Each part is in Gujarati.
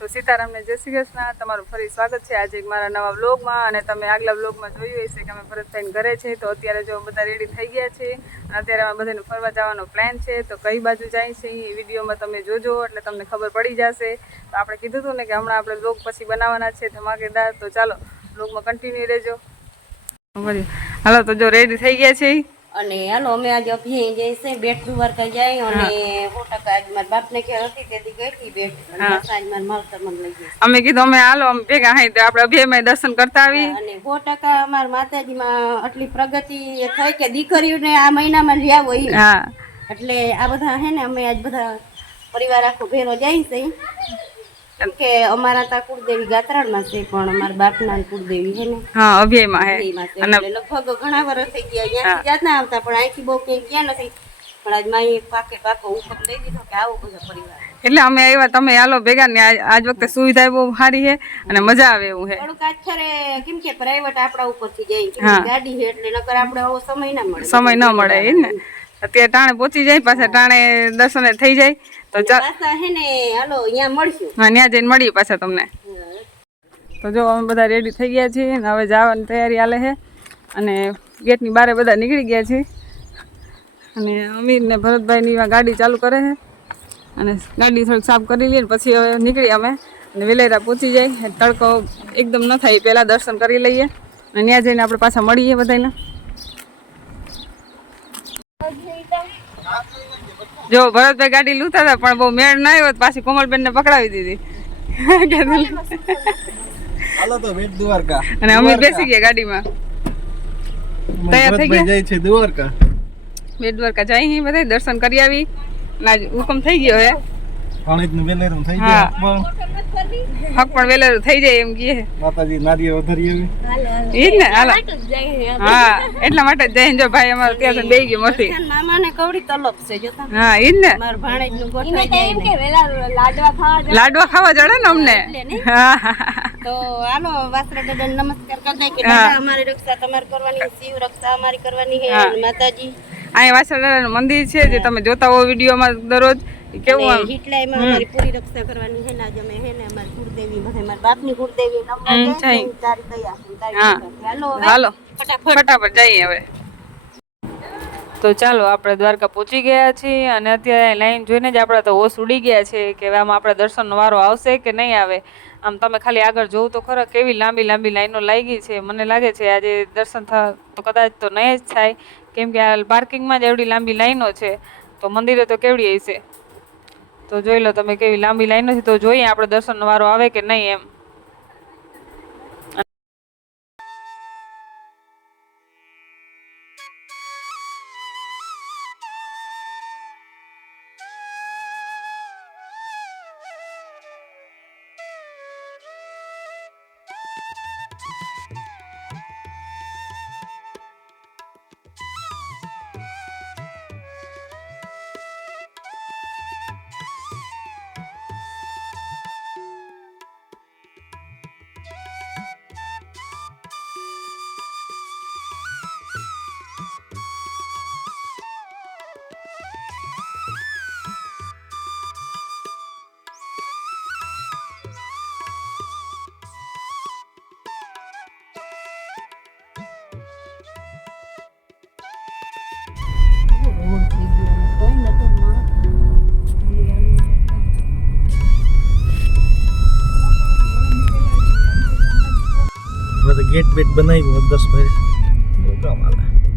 તો સીતારામને જય શ્રી કૃષ્ણ. તમારું ફરી સ્વાગત છે. આજે મારા નવા વ્લોગમાં અને તમે આગલા વ્લોગમાં જોયું હશે કે અમે ભરતભાઈને ઘરે છે. તો અત્યારે જો બધા રેડી થઈ ગયા છે અત્યારે અમે બધાને ફરવા જવાનો પ્લાન છે. તો કઈ બાજુ જાય છે એ વિડીયોમાં તમે જોજો એટલે તમને ખબર પડી જશે. તો આપણે કીધું હતું ને કે હમણાં આપણે બ્લોગ પછી બનાવવાના છે ધમાકેદાર. તો ચાલો બ્લોગમાં કન્ટિન્યુ રહેજો. હાલો, તો જો રેડી થઈ ગયા છે. અને હાલો અમે આજે અભિયાન જઈએ છે બેટ દ્વારકા જાય અને સો ટકા આજ મારા બાપને ઘેર હતી તેથી ગઈ હતી બેટ. આજ મારા માવતર મને લઈ ગઈ અમે કીધું અમે હાલો અમે ભેગા હાઈ તો આપણે અભિયામાં દર્શન કરતા આવી અને સો ટકા અમારા માતાજીમાં આટલી પ્રગતિ થઈ કે દીકરીઓને આ મહિનામાં લઈ આવો એટલે આ બધા હે ને અમે આજ બધા પરિવાર આખો ભેરો જાય છે. કેમ કે અમારા તા કુળદેવી ગાત્રાળમાં છે પણ અમારા બાપના કુળદેવી છે ને. હા અભિયામાં હે. એમાં છે. લગભગ ઘણા વર્ષ થઈ ગયા. અહીંયાથી જાત ના આવતા પણ અહીંથી બહુ ક્યાંય ગયા નથી. પણ આજ માએ પાકે પાકો હુકમ દઈ દીધો કે આવો બધો પરિવાર. એટલે અમે આવ્યા તમે હાલો ભેગા ને આજ વખતે સુવિધા બહુ સારી છે અને મજા આવે એવું છે. કેમ કે પ્રાઇવેટ આપણા ઉપરથી જાય ગાડી છે એટલે નકર આપણે સમય ના મળે. સમય ન મળે ને. અત્યારે ટાણે પહોંચી જાય પાછા ટાણે દર્શને થઈ જાય. તો ત્યાં જઈને મળીએ પાછા તમને. તો જો અમે બધા રેડી થઈ ગયા છીએ અને હવે જવાની તૈયારી હાલે છે. અને ગેટની બારે બધા નીકળી ગયા છે. અને અમીર ને ભરતભાઈની ગાડી ચાલુ કરે છે. અને ગાડી થોડીક સાફ કરી લઈએ પછી હવે નીકળી અમે. અને વેલેરા પહોંચી જાય. તડકો એકદમ ન થાય પહેલાં દર્શન કરી લઈએ. અને ત્યાં જઈને આપણે પાછા મળીએ બધાને જો ભરતભાઈ ગાડી લૂતા હતા પણ બહુ મેળ ના આવ્યો પાછી કોમલબેન ને પકડાવી દીધી. અને અમે બેસી ગયા ગાડીમાં. તૈયાર થઈ ગયા? છે દ્વારકા. બેટ દ્વારકા જઈ બધા દર્શન કરી આવી. ના હુકમ થઈ ગયો હે. પાણી નું વેલેરું થઈ હા. ગયા. હક પણ વેલેરું થઈ જાય એમ કહે. માતાજી નારિયેળ વધારી આવી ઈ જ ને હાલો. હા એટલા માટે જય જો ભાઈ અમારે ત્યાં સુધી ગયો મસ્તી મામા ને કવડી તલપ છે જોતા હા ઈ જ ને. મારા ભાણેજનું ગોઠવાઈ જાય ને. લાડવા ખાવા જડે ને અમને. હા. તો હાલો વાસરા દાદા નમસ્કાર કરી દે કે દાદા અમારી રક્ષા તમારે કરવાની શિવ રક્ષા અમારી કરવાની હે. માતાજી. અહીંયા નું મંદિર છે જે તમે જોતા હો વિડીયોમાં દરરોજ. કેવું હિટલાઈમાં અમારી પૂરી રક્ષા કરવાની છે ને આજે અમે હે ને કુળદેવી બધે મારી બાપની કુળદેવી નમવા હમ, જાય જય. ને તારી દયા તારી હાલો હાલો. ફટાફટ. ફટાફટ જઈએ હવે. તો ચાલો આપણે દ્વારકા પહોંચી ગયા છીએ અને અત્યારે લાઈન જોઈને જ આપણા તો હોશ ઉડી ગયા છે કે આમાં આપણે દર્શનનો વારો આવશે કે નહીં આવે. આમ તમે ખાલી આગળ જોવું તો ખરા કેવી લાંબી લાંબી લાઈનો લાગી છે. મને લાગે છે આજે દર્શન તો કદાચ તો નહીં જ થાય. કેમ કે આ પાર્કિંગમાં જ એવડી લાંબી લાઈનો છે. તો મંદિરે તો કેવડી હશે? તો જોઈ લો તમે કેવી લાંબી લાઈન નથી, તો જોઈએ આપણે દર્શનનો વારો આવે કે નહીં એમ. ગેટ બેટ બનાવ્યું દસ ભાઈ બહુ કામ હાલે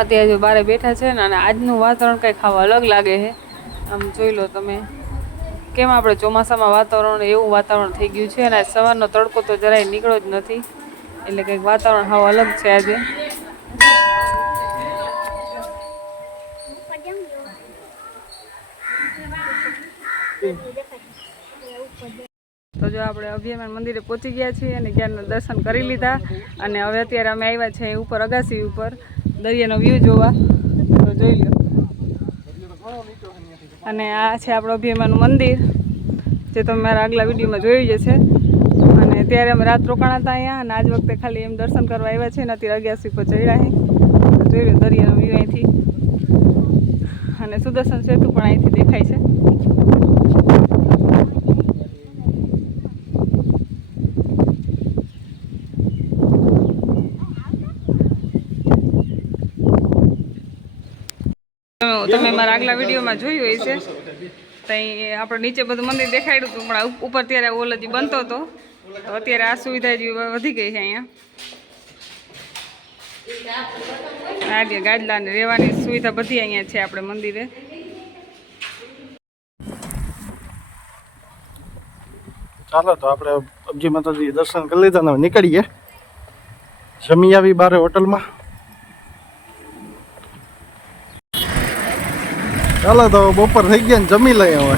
અત્યારે બારે બેઠા છે ને અને આજનું વાતાવરણ કંઈક ખાવા અલગ લાગે છે. આમ જોઈ લો તમે. કેમ આપણે ચોમાસામાં વાતાવરણ, એવું વાતાવરણ થઈ ગયું છે અને સવારનો તડકો તો જરાય નીકળ્યો જ નથી. એટલે કંઈક વાતાવરણ હાવ અલગ છે આજે. તો જો આપણે અભિયાન મંદિરે પહોંચી ગયા છીએ અને જ્ઞાનના દર્શન કરી લીધા. અને હવે અત્યારે અમે આવ્યા છે ઉપર અગાસી ઉપર. દરિયાનો વ્યૂ જોવા. તો જોઈ લો અને આ છે આપણું અભિયમાનું મંદિર, જે તમે મારા આગલા વિડીયોમાં જોયું જ છે અને ત્યારે અમે રાત રોકાણા હતા અહીંયા અને આજ વખતે ખાલી એમ દર્શન કરવા આવ્યા છે ને અત્યારે અગિયારસી પર ચડ્યા છે. જોઈ લો દરિયાનો વ્યૂ અહીંથી. અને સુદર્શન સેતુ પણ અહીંથી દેખાય છે. તમે મારા આગલા વિડીયોમાં જોયું હશે. ત્યાં આપણે નીચે બધું મંદિર દેખાડ્યું હતું, પણ ઉપર ત્યારે ઓલ હજી બનતો હતો. તો અત્યારે આ સુવિધા જ વધી ગઈ છે અહીંયા. આ જે ગાદલા ને રહેવાની સુવિધા બધી અહીંયા છે આપણે મંદિરે. ચાલો તો આપણે અબજી માતાજી દર્શન કરી લીધા નીકળીએ. જમી આવી બારે હોટલમાં. ચાલો તો બપોર થઈ ગયા ને જમી લઈએ હવે.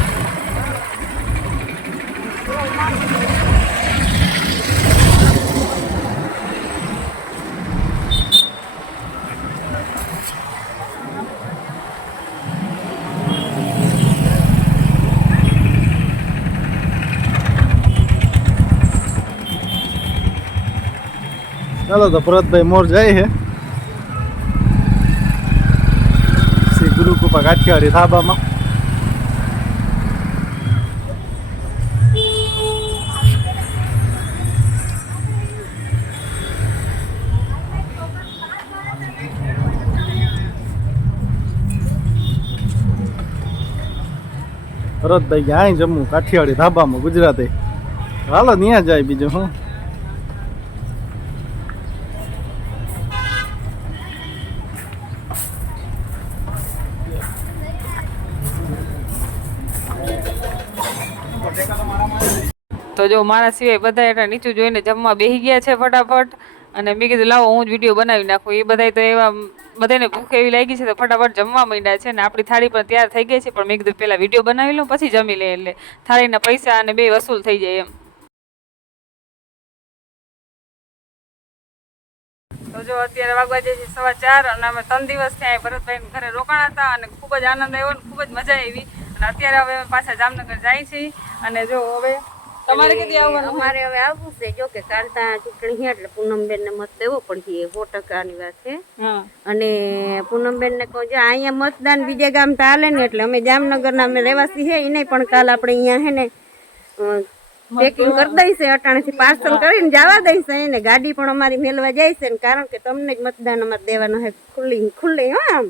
ચાલો તો ભરતભાઈ મોર જાય છે. શ્રી ગુરુ કૃપા કાઠિયાવાડી ધાબામાં ભરતભાઈ ગયા જમ્મુ, કાઠિયાવાડી, ધાબામાં, ગુજરાતે. હાલો ત્યાં જાય બીજું, હું. તો જો મારા સિવાય બધા એટલે નીચું જોઈને જમવા બેસી ગયા છે ફટાફટ. અને મેં કીધું, લાવો, હું જ વીડિયો બનાવી નાખું. એ બધાય તો એવા બધાને ભૂખ એવી લાગી છે તો ફટાફટ જમવા માંડ્યા છે ને આપણી થાળી પણ તૈયાર થઈ ગઈ છે, પણ મેં કીધું પહેલાં વીડિયો બનાવી લઉં, પછી જમી લે એટલે. થાળીના પૈસા અને બે વસૂલ થઈ જાય એમ. તો જો અત્યારે વાગવા જઈએ છીએ સવા ચાર અને અમે ત્રણ દિવસ ત્યાં ભરતભાઈ ઘરે રોકાણા હતા અને ખૂબ જ આનંદ આવ્યો અને ખૂબ જ મજા આવી. અત્યારે હવે પાછા જામનગર જાય છે અને જો હવે તમારે કીધી આવવાનું અમારે હવે આવવું છે. જો કે કાલ ત્યાં ચૂંટણી છે એટલે પૂનમબેન ને મત દેવો પડશે સો ટકાની વાત છે. અને પૂનમબેન ને કહું જો અહીંયા મતદાન બીજે ગામ તો હાલે ને એટલે અમે જામનગરના અમે રહેવાસી છે. એને પણ કાલ આપણે અહીંયા હે ને પેકિંગ કરી દઈશે અટાણેથી પાર્સલ કરીને જવા દઈશે એને ગાડી પણ અમારી મેલવા જાય છે કારણ કે તમને જ મતદાન અમારે દેવાનું છે ખુલ્લી ખુલ્લી હા આમ.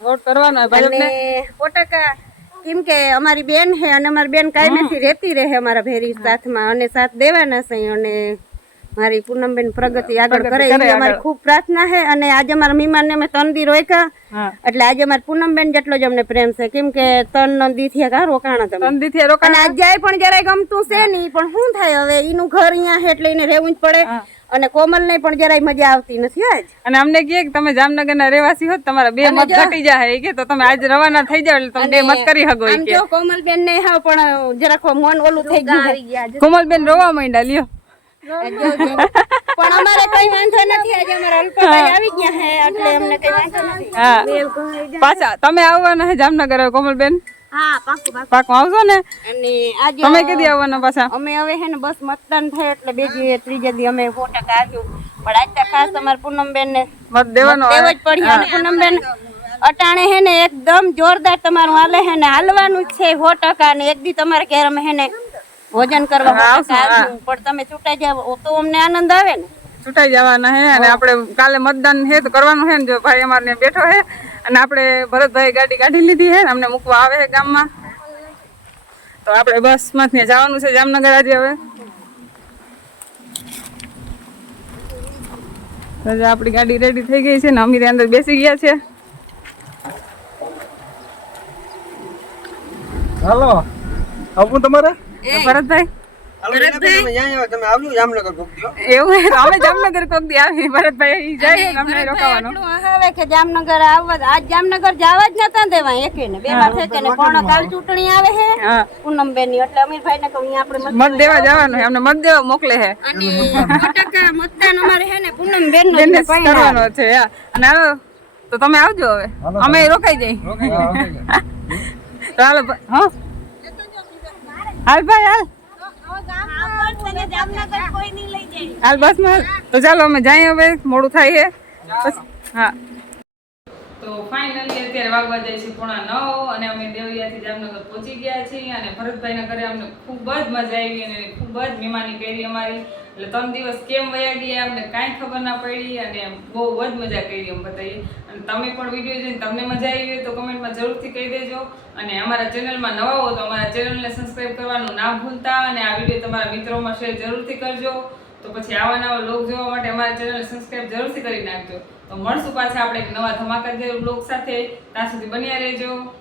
વોટ કરવાનો હોય અને સો ટકા કેમ કે અમારી બેન છે અને અમારી બેન કાયમેથી રહેતી રહે અમારા ભેરી સાથમાં. અને સાથ દેવાના છે અને મારી પૂનમબેન પ્રગતિ આગળ કરે એવી અમારી ખૂબ પ્રાર્થના છે. અને આજે અમારા મહેમાનને અમે ત્રણ દી રોક્યા. એટલે આજે અમારી પૂનમબેન જેટલો જ અમને પ્રેમ છે. કેમ કે ત્રણ દી થયા કા રોકાણા તમે સંધિથી રોકાણ અને આજ પણ જરાય ગમતું છે નહીં પણ શું થાય? હવે એનું ઘર અહીંયા છે એટલે એને રહેવું જ પડે. અને કોમલ ને પણ જરાય મજા આવતી નથી આજ અને અમને કહે કે તમે જામનગરના રહેવાસી હોત તમારા બે મત ઘટી જાય કે તો તમે આજ રવાના થઈ જાવ એટલે તમે બે મત કરી શકો કે જો કોમલ બેન ને હા પણ જરાક મન ઓલું થઈ ગયું. કોમલબેન રોવા માંડ્યા લ્યો. પણ અમારે કઈ વાંધો નથી આજે અમારા અલ્પાભાઈ આવી ગયા છે એટલે અમને કઈ વાંધો નથી. હા. પાછા તમે આવવાના છે જામનગર કોમલબેન? હા પાકું પાકું. પાકમાં આવશો ને. અને આજે તમે કીધી આવવાના પાછા? અમે હવે હે ને બસ મતદાન થાય એટલે બે ત્રીજા દી અમે સો ટકા આવ્યું પણ આજ તો ખાસ અમારા પૂનમબેન ને મત દેવાનો દેવો જ પડી અને પૂનમબેન અટાણે હે ને એકદમ જોરદાર તમારું હાલે હે ને હાલવાનું જ છે સો ટકા ને એક દી તમારે ઘેર અમે હે ને ભોજન કરવા પણ તમે ચૂંટાઈ જાવ તો અમને આનંદ આવે ને. ચૂંટાઈ જવાના હે અને આપણે કાલે મતદાન હે તો કરવાનું હે ને જો ભાઈ અમારે બેઠો હે અને આપણે ભરતભાઈ ગાડી કાઢી લીધી છે ને અમને મૂકવા આવે છે ગામમાં. તો આપણે બસમાંથી જવાનું છે જામનગર આજે હવે. તો આપણી ગાડી રેડી થઈ ગઈ છે ને અમીરે અંદર બેસી ગયા છે. હાલો આવું તમારે? ભરતભાઈ? તમે આવજો જામનગર એવું હે? તો અમે જામનગર કોક દી આવી ભરતભાઈ જાય અમને રોકાવાનું. આવે કે જામનગર આવવા આજ જામનગર જવા જ નતા દેવા એકે ને બે વાર થઈ ને પણ કાલ ચૂંટણી આવે છે હા. પૂનમબેનની એટલે અમીરભાઈ ને કહું આપણે મત મત દેવા જવાનું અમને મત દેવા મોકલે છે અને મતદાન અમારે છે ને પૂનમબેન નો કરવાનો છે અને તો તમે આવજો હવે. અમે રોકાઈ જઈ ચાલો હા? હાલ ભાઈ હાલ. હાલ બસ તો ચાલો અમે જઈએ હવે. મોડું થાય છે. હા. તો ફાઇનલી અત્યારે વાગવા જાય છે પોણા નવ અને અમે દેવરિયાથી જામનગર પહોંચી ગયા છીએ અને ભરતભાઈના ઘરે અમને ખૂબ જ મજા આવી અને ખૂબ જ મહેમાની કરી અમારી. એટલે ત્રણ દિવસ કેમ વયા ગયા અમને કાંઈ ખબર ના પડી અને બહુ જ મજા કરી એમ બતાવીએ અને તમે પણ વીડિયો જોઈને તમને મજા આવી હોય તો કમેન્ટમાં જરૂરથી કહી દેજો. અને અમારા ચેનલમાં નવા હો તો અમારા ચેનલને સબસ્ક્રાઈબ કરવાનું ના ભૂલતા અને આ વીડિયો તમારા મિત્રોમાં શેર જરૂરથી કરજો. તો પછી આવા નવા લોક જોવા માટે અમારા ચેનલને સબસ્ક્રાઇબ જરૂરથી કરી નાખજો. તો મળશું પાછા આપણે એક નવા ધમાકાદાર બ્લોગ સાથે. ત્યાં સુધી બન્યા રહેજો.